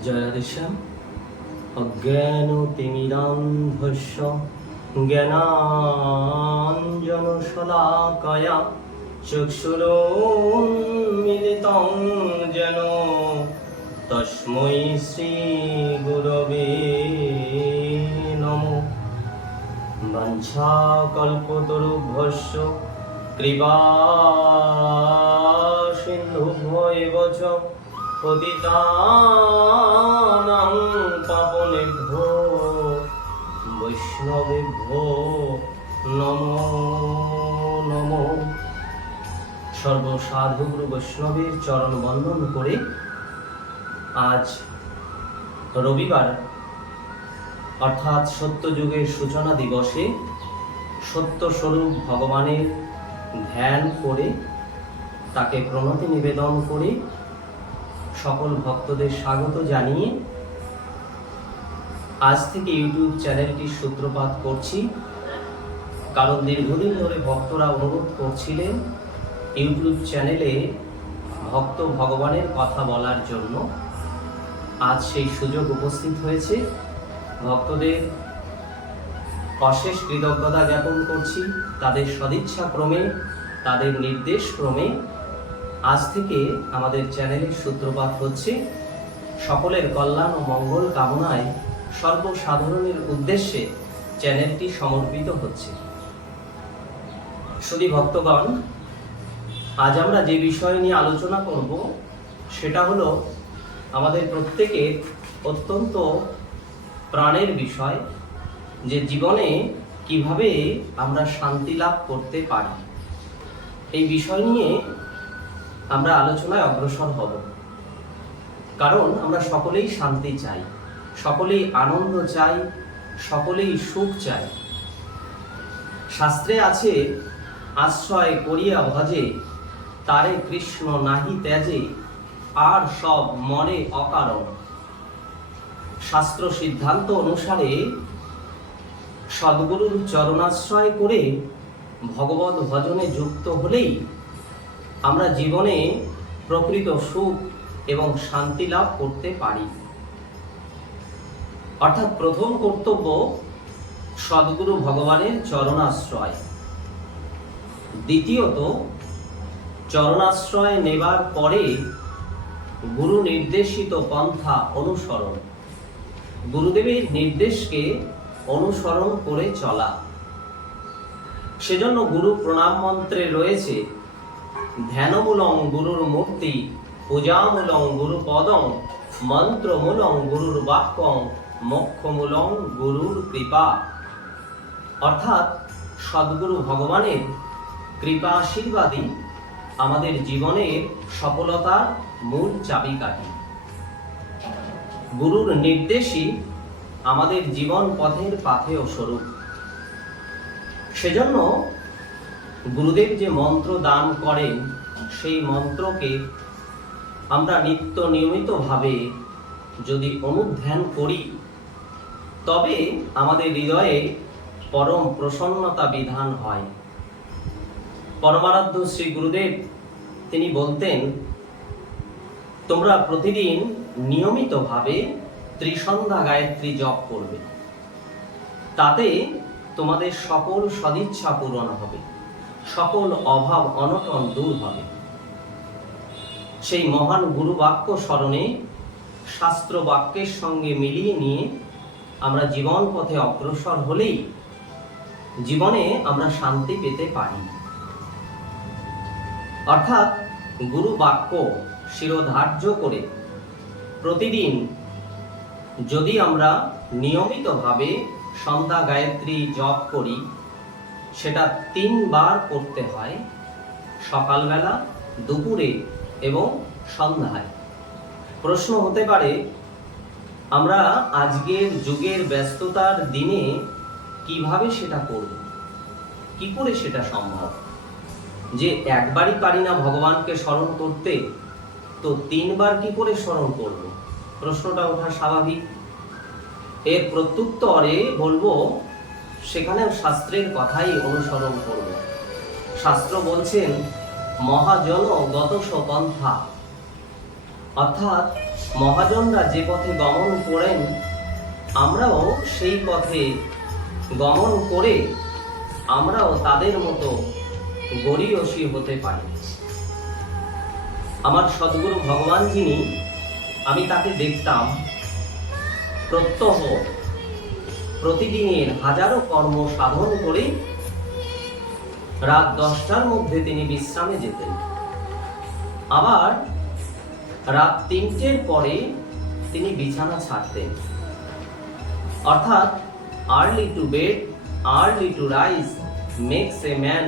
জয়াদিশাম অজ্ঞানতিমিরান্ধস্য জ্ঞানাঞ্জনশলাকয়া চক্ষুরোন্মিলিतं যেন তস্मै শ্রীগুরবে নমঃ। বাঞ্ছাকল্পতরুভ্যশ্চ কৃপা সিন্ধুভ্য এব চ পতিতানাং পাবনেভ্যো বৈষ্ণবেভ্যো নমো নমঃ। সর্বসাধুগুরু বৈষ্ণবের চরণ বন্দন করে আজ রবিবার অর্থাৎ সত্যযুগের সূচনা দিবসে সত্যস্বরূপ ভগবানের ধ্যান করে তাকে প্রণতি নিবেদন করে সকল ভক্তদের স্বাগত জানিয়ে আজ থেকে ইউটিউব চ্যানেলটির সূত্রপাত করছি। কারণ দীর্ঘদিন ধরে ভক্তরা অনুরোধ করছিলেন ইউটিউব চ্যানেলে ভক্ত ভগবানের কথা বলার জন্য। আজ সেই সুযোগ উপস্থিত হয়েছে। ভক্তদের অশেষ কৃতজ্ঞতা জ্ঞাপন করছি। তাদের সদিচ্ছা ক্রমে, তাদের নির্দেশ ক্রমে আজ থেকে আমাদের চ্যানেলের সূত্রপাত হচ্ছে। সকলের কল্যাণ ও মঙ্গল কামনায় সর্বসাধারণের উদ্দেশ্যে চ্যানেলটি সমর্পিত হচ্ছে। শুধু ভক্তগণ, আজ আমরা যে বিষয় নিয়ে আলোচনা করব সেটা হলো আমাদের প্রত্যেকের অত্যন্ত প্রাণের বিষয়, যে জীবনে কিভাবে আমরা শান্তি লাভ করতে পারি। এই বিষয় নিয়ে আমরা আলোচনায় অগ্রসর হব। কারণ আমরা সকলেই শান্তি চাই, সকলেই আনন্দ চাই, সকলেই সুখ চাই। শাস্ত্রে আছে, আশ্রয় করিয়া ভজে তারে কৃষ্ণ নাহি ত্যাজে আর সব মনে অকারণ। শাস্ত্র সিদ্ধান্ত অনুসারে সদ্গুরুর চরণাশ্রয় করে ভগবত ভজনে যুক্ত হলেই আমরা জীবনে প্রকৃত সুখ এবং শান্তি লাভ করতে পারি। অর্থাৎ প্রথম কর্তব্য সদ্গুরু ভগবানের চরণাশ্রয়। দ্বিতীয়ত, চরণাশ্রয় নেবার পরে গুরু নির্দেশিত পন্থা অনুসরণ, গুরুদেবের নির্দেশকে অনুসরণ করে চলা। সেজন্য গুরু প্রণাম মন্ত্রে রয়েছে, ধ্যানমূলং গুরুর মূর্তি, পূজামূলং গুরু পদং, মন্ত্রমূলং গুরুর বাক্যং, মোক্ষমূলং গুরুর কৃপা। অর্থাৎ সদ্গুরু ভগবানের কৃপা আশীর্বাদই আমাদের জীবনের সফলতার মূল চাবিকাঠি। গুরুর নির্দেশই আমাদের জীবন পথের পাথেয় স্বরূপ। সেজন্য গুরুদেব যে মন্ত্র দান করেন, সেই মন্ত্রকে আমরা নিত্য নিয়মিতভাবে যদি অনুধ্যান করি, তবে আমাদের হৃদয়ে পরম প্রসন্নতা বিধান হয়। পরমারাধ্য শ্রী গুরুদেব তিনি বলতেন, তোমরা প্রতিদিন নিয়মিতভাবে ত্রিসন্ধ্যা গায়ত্রী জপ করবে, তাতে তোমাদের সকল সদিচ্ছা পূরণ হবে, সকল অভাব অনটন দূর হবে। সেই মহান গুরু বাক্য স্মরণে শাস্ত্র বাক্যের সঙ্গে মিলিয়ে নিয়ে আমরা জীবন পথে অগ্রসর হলেই জীবনে আমরা শান্তি পেতে পারি। অর্থাৎ গুরু বাক্য শিরোধার্য করে প্রতিদিন যদি আমরা নিয়মিতভাবে সন্ধ্যা গায়ত্রী জপ করি, সেটা 3 বার করতে হয়, সকালবেলা, দুপুরে এবং সন্ধ্যায়। প্রশ্ন হতে পারে, আমরা আজকের যুগের ব্যস্ততার দিনে কিভাবে সেটা করব, কি করে সেটা সম্ভব? যে একবারই পারি না ভগবানকে স্মরণ করতে, তো 3 বার কি করে স্মরণ করব? প্রশ্নটা ওঠা স্বাভাবিক। এর প্রত্যুত্তরে বলবো, সেখানেও শাস্ত্রের কথাই অনুসরণ করব। শাস্ত্র বলছেন, মহাজন গত পন্থা, অর্থাৎ মহাজনরা যে পথে গমন করেন, আমরাও সেই পথে গমন করে আমরাও তাদের মতো গরীয়সী হতে পারি। আমার সদ্গুরু ভগবান যিনি, আমি তাকে দেখতাম প্রত্যহ প্রতিদিনের হাজারো কর্ম সাধন করে রাত 10টার মধ্যে তিনি বিশ্রামে যেতেন। আবার রাত 3টের পরে তিনি বিছানা ছাড়তেন। অর্থাৎ early to bed, early to rise makes a man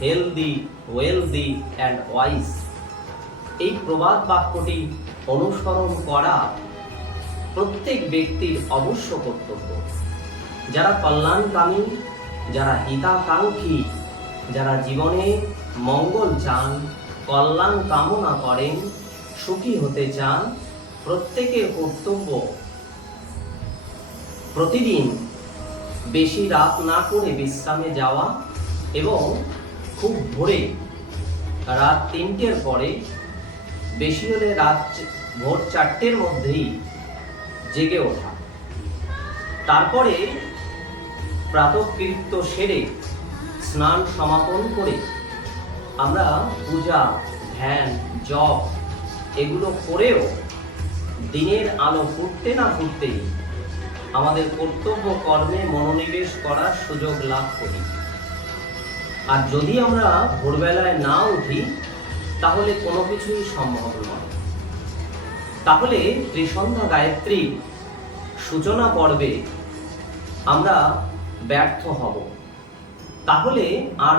healthy, wealthy and wise. এই প্রবাদ বাক্যটি অনুসরণ করা প্রত্যেক ব্যক্তির অবশ্য কর্তব্য। যারা কল্যাণকামী, যারা হিতাকাঙ্ক্ষী, যারা জীবনে মঙ্গল চান, কল্যাণ কামনা করেন, সুখী হতে চান, প্রত্যেকের কর্তব্য প্রতিদিন বেশি রাত না করে বিশ্রামে যাওয়া এবং খুব ভোরে রাত 3টের পরে, বেশি হলে রাত ভোর 4টের মধ্যেই জেগে ওঠা। তারপরে প্রাতঃকৃত্য সেরে স্নান সমাপন করে আমরা পূজা, ধ্যান, জপ এগুলো করেও দিনের আলো ফুটতে না ফুটতেই আমাদের কর্তব্য কর্মে মনোনিবেশ করার সুযোগ লাভ করি। আর যদি আমরা ভোরবেলায় না উঠি, তাহলে কোনো কিছুই সম্ভব নয়। তাহলে ত্রিসন্ধ্যা গায়ত্রী সূচনা পর্বে আমরা ব্যর্থ হব। তাহলে আর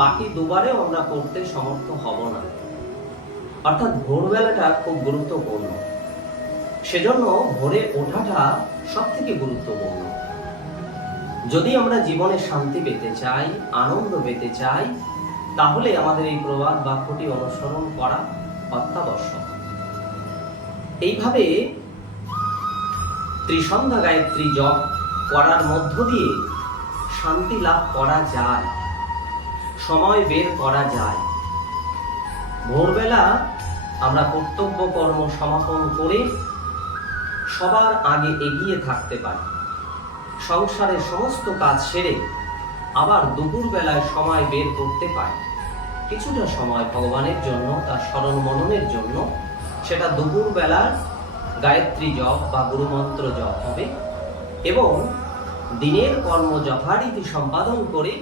বাকি দুবারেও আমরা করতে সমর্থ হব না। অর্থাৎ ভোরবেলাটা খুব গুরুত্বপূর্ণ। সেজন্য ভোরে ওঠাটা সব থেকে গুরুত্বপূর্ণ। যদি আমরা জীবনে শান্তি পেতে চাই, আনন্দ পেতে চাই, তাহলে আমাদের এই প্রবাদ বাক্যটি অনুসরণ করা অত্যাবশ্যক। এইভাবে ত্রিসন্ধ্যা গায়ত্রী জপ করার মধ্য দিয়ে শান্তি লাভ করা যায়, সময় বের করা যায়। ভোরবেলা আমরা কর্তব্য কর্ম সমাপন করে সবার আগে এগিয়ে থাকতে পারি। সংসারের সমস্ত কাজ সেরে আবার দুপুরবেলায় সময় বের করতে পারি কিছুটা সময় ভগবানের জন্য, তার স্মরণ মননের জন্য। সেটা দুপুরবেলার গায়ত্রী জপ বা গুরুমন্ত্র জপ হবে এবং দিনের কর্ম যথারীতি সম্পাদন করে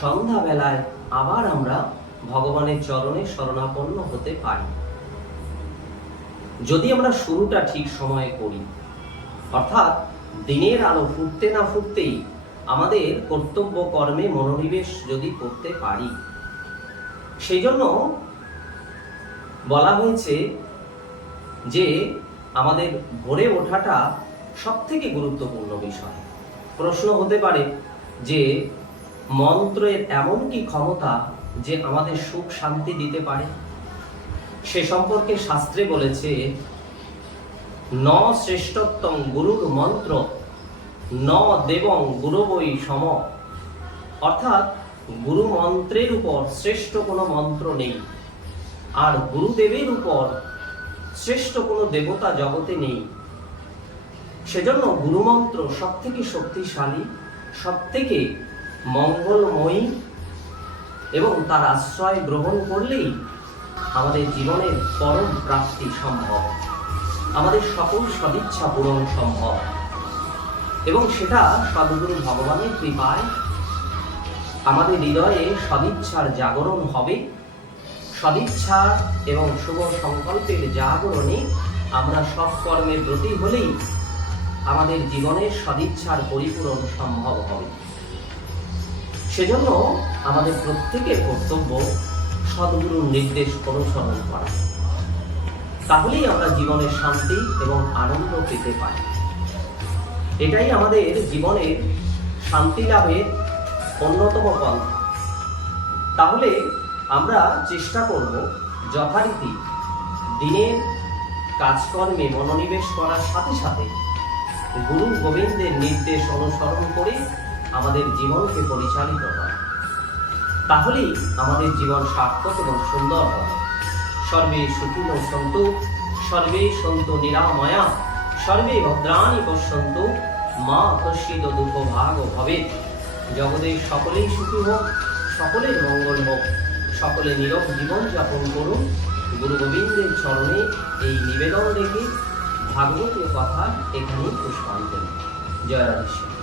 সন্ধ্যাবেলায় আবার আমরা ভগবানের চরণে শরণাপন্ন হতে পারি। যদি আমরা শুরুটা ঠিক সময়ে করি, অর্থাৎ দিনের আলো ফুটতে না ফুটতেই আমাদের কর্তব্য কর্মে মনোনিবেশ যদি করতে পারি। সেই জন্য বলা হয়েছে যে আমাদের ভোরে ওঠাটা সব থেকে গুরুত্বপূর্ণ বিষয়। প্রশ্ন হতে পারে যে মন্ত্রের এমন কি ক্ষমতা যে আমাদের সুখ শান্তি দিতে পারে? সে সম্পর্কে শাস্ত্রে বলেছে, ন শ্রেষ্ঠত্বং গুরুর মন্ত্র ন দেবং গুরবৈ সম। অর্থাৎ গুরু মন্ত্রের উপর শ্রেষ্ঠ কোনো মন্ত্র নেই, আর গুরুদেবের উপর শ্রেষ্ঠ কোনো দেবতা জগতে নেই। সেজন্য গুরুমন্ত্র সব থেকে শক্তিশালী, সব থেকে মঙ্গলময়ী এবং তার আশ্রয় গ্রহণ করলেই আমাদের জীবনের পরম প্রাপ্তি সম্ভব, আমাদের সকল সদিচ্ছা পূরণ সম্ভব। এবং সেটা সদ্গুরু ভগবানের কৃপায় আমাদের হৃদয়ে সদিচ্ছার জাগরণ হবে। সদিচ্ছা এবং শুভ সংকল্পের জাগরণে আমরা সব কর্মের ব্রতী হলেই আমাদের জীবনের সদিচ্ছার পরিপূরণ সম্ভব হবে। সেজন্য আমাদের প্রত্যেকের কর্তব্য সদ্গুরুর নির্দেশ অনুসরণ করা। তাহলেই আমরা জীবনের শান্তি এবং আনন্দ পেতে পারি। এটাই আমাদের জীবনের শান্তি লাভের অন্যতম পন্থা। তাহলে আমরা চেষ্টা করব যথারীতি দিনের কাজকর্মে মনোনিবেশ করার সাথে সাথে গুরু গোবিন্দের নির্দেশ অনুসরণ করে আমাদের জীবনকে পরিচালিত করা। তাহলেই আমাদের জীবন সার্থক এবং সুন্দর হবে। সর্বে সুখিনো সন্তু, সর্বে সন্তু নিরাময়া সর্বে ভদ্রাণি পশ্যন্তু মা কস্যিত দুঃখভাগ ভবেৎ। জগতের সকলেই সুখী হোক, সকলের মঙ্গল হোক, সকলে নীরব জীবন যাপন করুন। গুরু গোবিন্দের চরণে এই নিবেদন রেখে ভাগবতীয় কথা এখানেই পুষ্পাঞ্জলি। জয় রাধেশ্যাম।